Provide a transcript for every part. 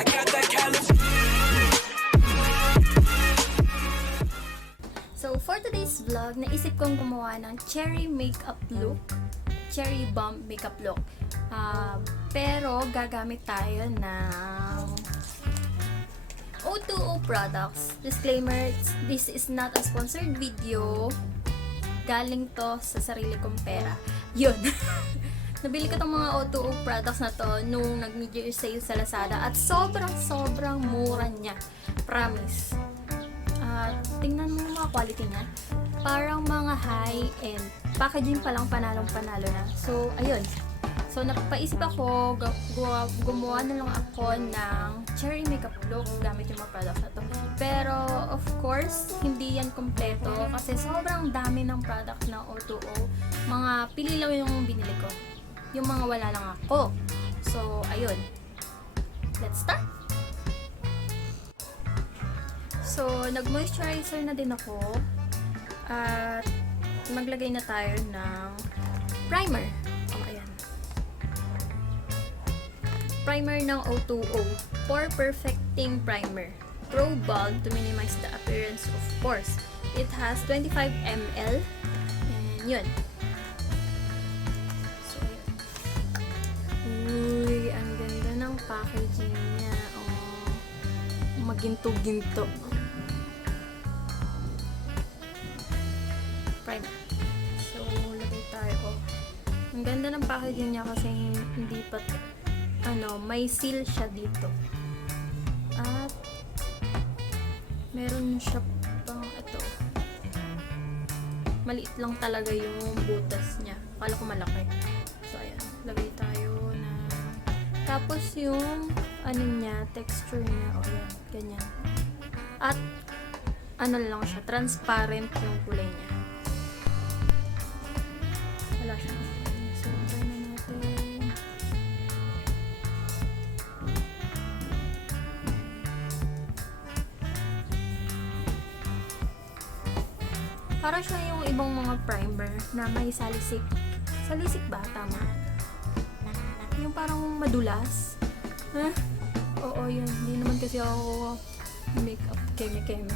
I got that California. So, for today's vlog, naisip kong gumawa ng cherry makeup look. Cherry bomb makeup look. Pero, gagamit tayo ng O.TWO.O products. Disclaimer, this is not a sponsored video. Galing to sa sarili kong pera. Yun. Nabili ko tong mga O.TWO.O products na to nung nag-New Year sale sa Lazada at sobrang mura niya. Promise. Tingnan mo yung mga quality niya. Parang mga high-end. Packaging pa lang panalong-panalo na. So, ayun. So, napapaisip ako, gumawa na lang ako ng cherry makeup look gamit yung mga products na to. Pero, of course, hindi yan kompleto kasi sobrang dami ng product ng O.TWO.O. Mga pili lang yung binili ko. Yung mga wala lang ako. So, ayun. Let's start! So, nag-moisturizer na din ako. At maglagay na tayo ng primer. Ayan. Primer ng O.TWO.O. Pore Perfecting Primer. Pro Bulb to minimize the appearance of pores. It has 25 ml. And yun. So, yun. Uy, ang ganda ng packaging niya. Oh, maginto-ginto. Primer. So, lagay tayo. Oh. Ang ganda ng packaging niya kasi hindi pa may seal siya dito. At meron siya pang ito. Maliit lang talaga yung butas niya. Akala ko malaki. So, ayan. Lagay tayo na tapos yung niya, texture niya. O, yan. Ganyan. At lang siya. Transparent yung kulay niya. Wala siya. So, try na natin. Para siya yung ibang mga primer na may salisik. Salisik ba? Tama. Yung parang madulas. Huh? Oo, yun. Hindi naman kasi ako makeup keme-keme.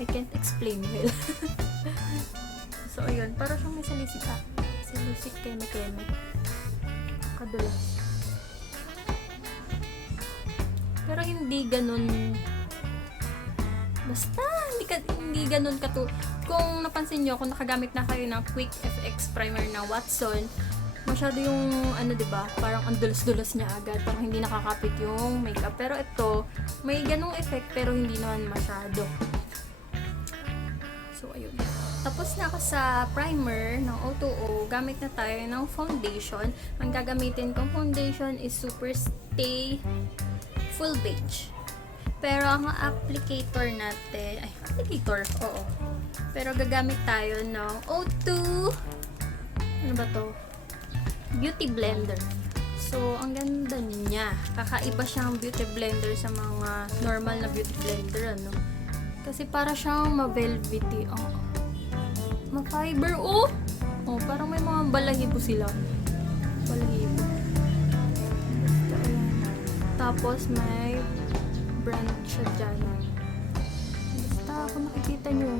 I can't explain well. So, ayun. Para siyang may salisik. Salisik keme-keme. Kadulas. Pero hindi ganun. Basta, hindi ganun kung napansin nyo, kung nakagamit na kayo ng Quick FX primer na Watson, masyado yung, diba, parang ang dulos-dulos niya agad, parang hindi nakakapit yung makeup. Pero ito, may ganung effect, pero hindi naman masyado. So, ayun. Tapos na ako sa primer ng O.TWO.O, gamit na tayo ng foundation. Ang gagamitin kong foundation is Super Stay Full Beige. Pero ang applicator natin, oo. Pero gagamit tayo ng O.TWO.O, ano ba to? Beauty Blender. So, ang ganda niya. Kakaiba siyang beauty blender sa mga normal na beauty blender, Kasi para siyang ma-velvety. Ma-fiber, parang may mga balahibo sila. Balahibo. Tapos, may brand siya dyan. Basta kung nakikita nyo,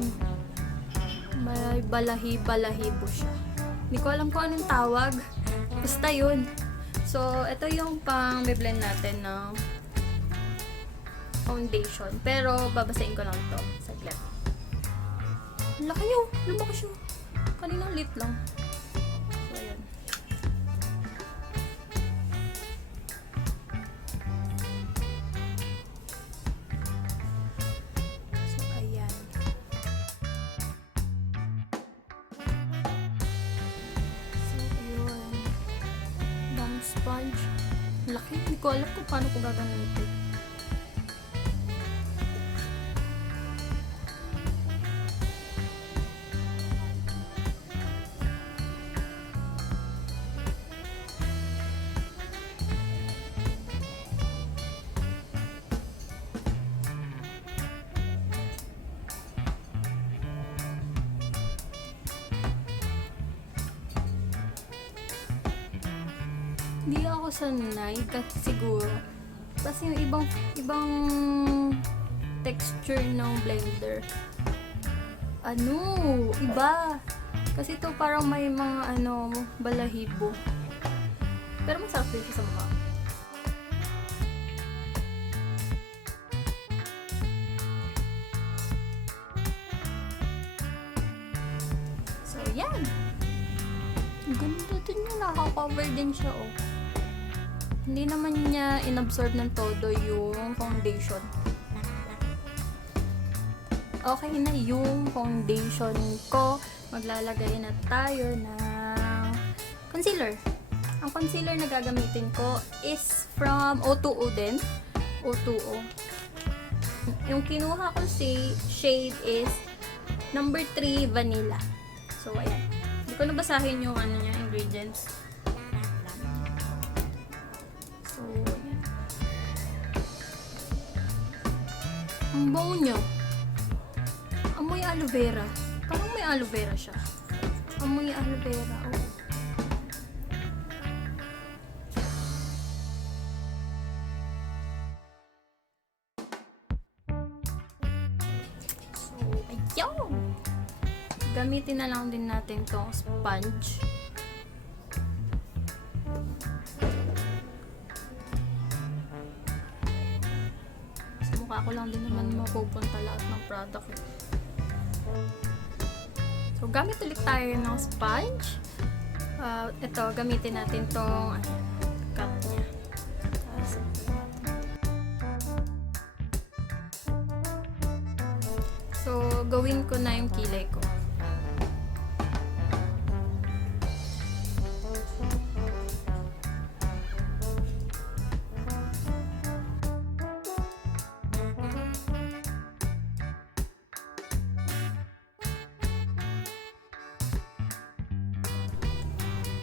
may balahibo siya. Hindi ko alam kung anong tawag. Basta yun. So, ito yung pang blend natin ng foundation. Pero, babasain ko lang to. Saglit. Ang laki nyo. Lumaki siya. Kaninang lit lang. So, ayan. Sponge. Laki. Hindi ko alam kung paano ko gagamitin. Hindi ako sanay kasi siguro Kasi yung ibang texture ng blender, iba. Kasi ito parang may mga balahibo. Pero masarap din siya sa mukha. So, yan. Ganda din niya. Nakaka-cover din siya, oh. Hindi naman niya inabsorb ng todo yung foundation. Okay na yung foundation ko. Maglalagay na tayo ng concealer. Ang concealer na gagamitin ko is from O.TWO.O din. O.TWO.O. Yung kinuha ko shade is number 3 vanilla. So, ayan. Hindi ko nabasahin yung ingredients. So, ayan. Ang bango niya. Amoy aloe vera. Parang may aloe vera siya. Amoy aloe vera. Oh. So, ayaw! Gamitin na lang din natin tong sponge. Sa mukha ko lang din naman mapupunta lahat ng product. So, gamit ulit tayo ng sponge. Ito, gamitin natin tong cut niya. So, gawin ko na yung kilay ko.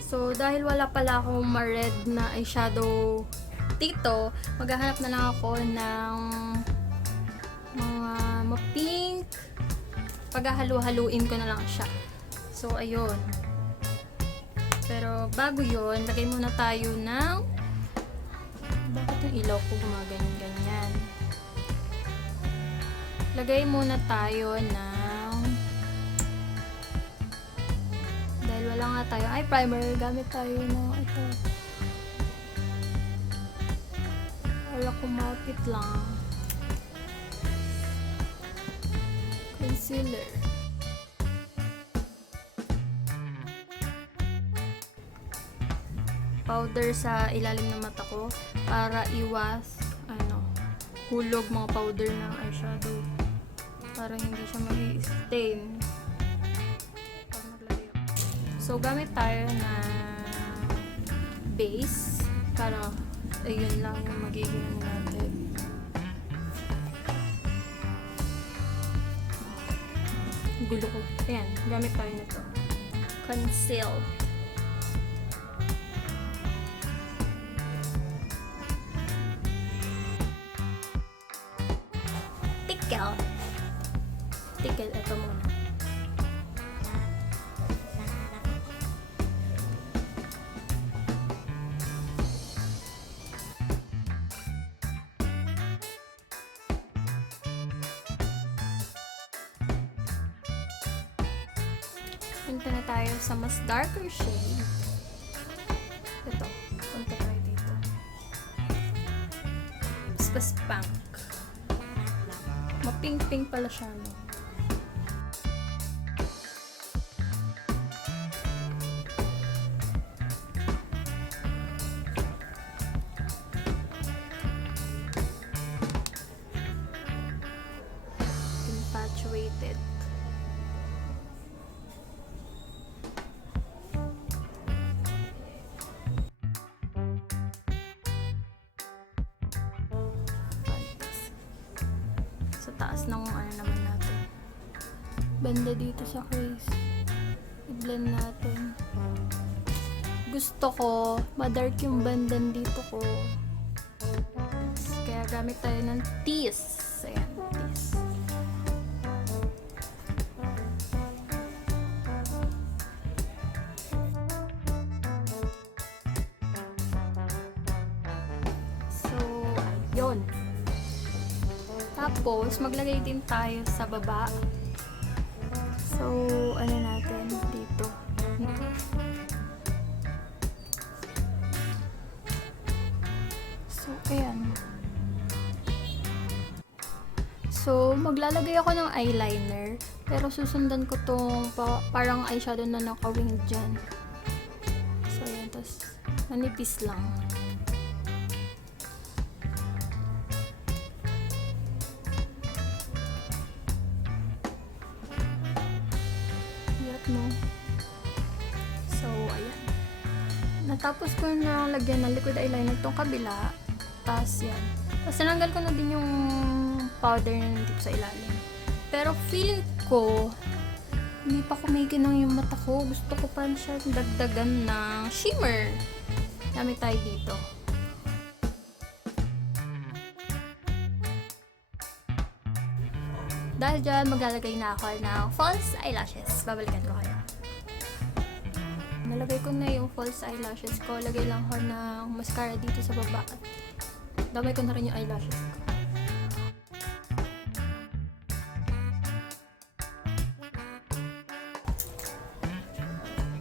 So, dahil wala pala akong ma-red na eyeshadow dito, maghahanap na lang ako ng mga ma-pink. Paghahalu-haluin ko na lang siya. So, ayun. Pero, bago yun, lagay muna tayo ng... Bakit yung ilaw ko gumaganyan-ganyan? Lagay muna tayo ng... Wala nga tayo eye primer, gamit tayo ng ito. Wala kumapit lang. Concealer. Powder sa ilalim ng mata ko para iwas hulog mga powder ng eyeshadow. Para hindi siya mag-stain. So, gamit tayo na base para ayun lang yung magiging natin. Gulo ko. Ayan, gamit tayo nito. Conceal. Tickle. Tickle, ito muna. Punta na tayo sa mas darker shade. Ito. Punta tayo dito. Mas pink. Ma-pink-pink pala siya, no? Infatuated. Taas ng naman natin. Banda dito sa crease. I-blend natin. Gusto ko, madark yung bandan dito ko. Kaya gamit tayo ng tease. Ayan, tease. So, Tapos, maglagay din tayo sa baba. So, ano natin dito? So, ayan. So, maglalagay ako ng eyeliner. Pero susundan ko tong parang eyeshadow na nakawing dyan. So, ayan. Tapos, manipis lang. No? So, ayan. Natapos ko na lagyan ng liquid eyeliner itong kabila. Tapos, yan. Tapos, tinanggal ko na din yung powder na dito sa ilalim. Pero, feeling ko, hindi pa kumikinang yung mata ko. Gusto ko pa siya dagdagan ng shimmer. Dami tayo dito. Dahil dyan, maglalagay na ako ng false eyelashes. Babalikan ko kayo. Nalagay ko na yung false eyelashes ko. Lagay lang ako ng mascara dito sa baba. Damay ko na rin yung eyelashes ko.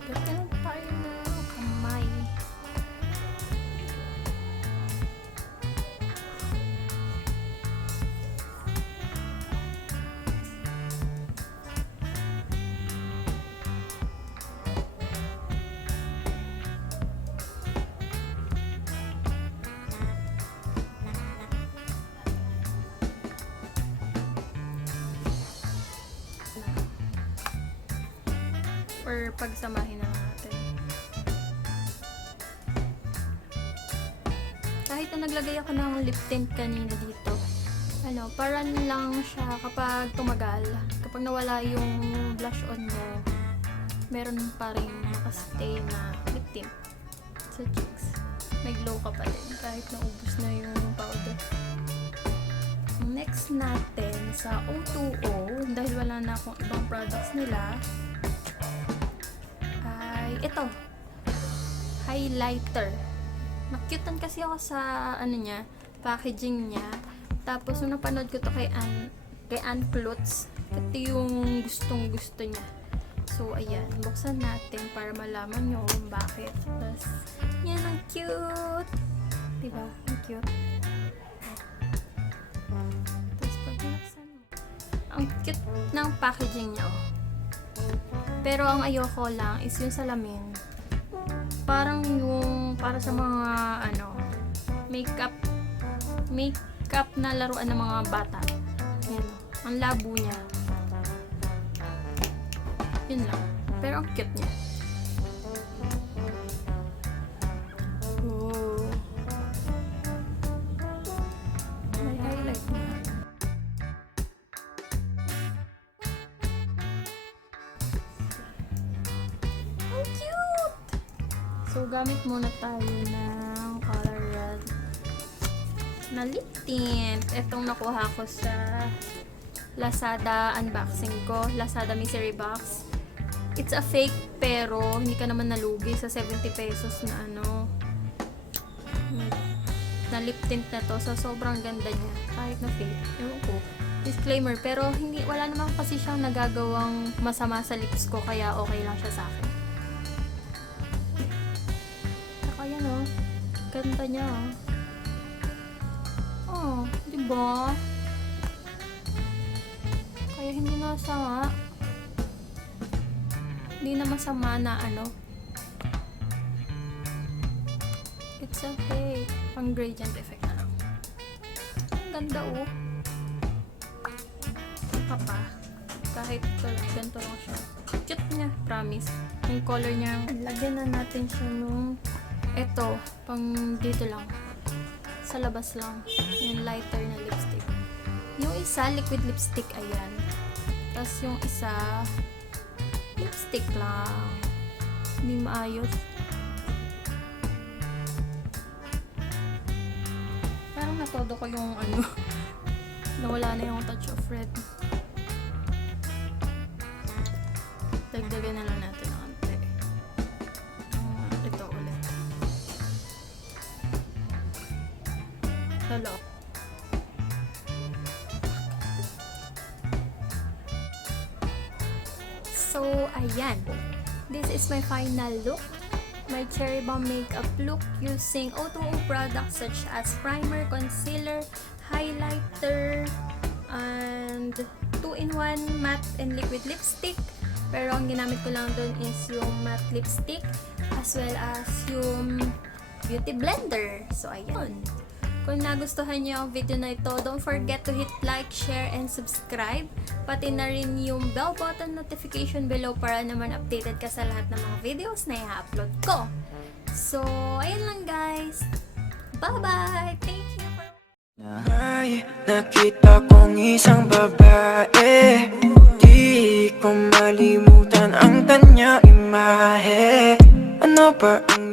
Gagawin tayo ng kamay. Or pagsamahin na natin. Kahit na naglagay ako ng lip tint kanina dito, ano, para lang siya kapag tumagal, kapag nawala yung blush on mo, meron pa rin nakastay na lip tint sa cheeks. May glow ka pa din kahit naubos na yung powder. Next natin sa O.TWO, dahil wala na akong ibang products nila, ito, highlighter. Nakyutan kasi ako sa ano niya, packaging niya. Tapos nung napanood ko to kay Ann Klutz, ito yung gustong gusto niya. So ayan, buksan natin para malaman nyo kung bakit. Tapos yan, ang cute, diba? Ang cute. Tapos pag binuksan mo, ang cute ng packaging niya, oh. Pero ang ayoko lang is yung salamin. Parang yung para sa mga ano, makeup na laruan ng mga bata. Yan. Ang labo niya. Yun lang. Pero ang cute niya. Oh. May highlight niya. So, gamit muna tayo ng color red na lip tint. Itong nakuha ko sa Lazada unboxing ko. Lazada mystery box. It's a fake pero hindi ka naman nalugi sa 70 pesos na ano na lip tint na to. So, sobrang ganda niya. Kahit na fake. Ewan ko. Disclaimer. Pero wala naman kasi siyang nagagawang masama sa lips ko. Kaya okay lang siya sa akin. Ganda niya. Oh, diba? Kaya hindi nasama. Hindi na masama na ano. It's okay. Pang gradient effect na lang. Ang ganda, oh. Papa. Kahit ganito lang siya. Cute niya. Promise. Yung color niya. Lagyan na natin siya nung ito, pang dito lang. Sa labas lang. Yung lighter na lipstick. Yung isa, liquid lipstick, ayan. Tapos yung isa, lipstick lang. Hindi maayos. Parang natodo ko yung ano. Nawala na yung touch of red. Dagdagan na lang natin ang ante. Ito ulit. Hello. So, ayan. This is my final look. My cherry bomb makeup look using O.TWO.O products such as primer, concealer, highlighter, and 2-in-1 matte and liquid lipstick. Pero ang ginamit ko lang dun is yung matte lipstick as well as yung beauty blender. So, ayan. Kung nagustuhan niyo ang video na ito, don't forget to hit like, share, and subscribe. Pati na rin yung bell button notification below para naman updated ka sa lahat ng mga videos na i-upload ko. So, ayun lang guys. Bye-bye! Thank you for... Ay, nakita kong isang babae, di ko malimutan ang kanyang imahe. Ano ba ang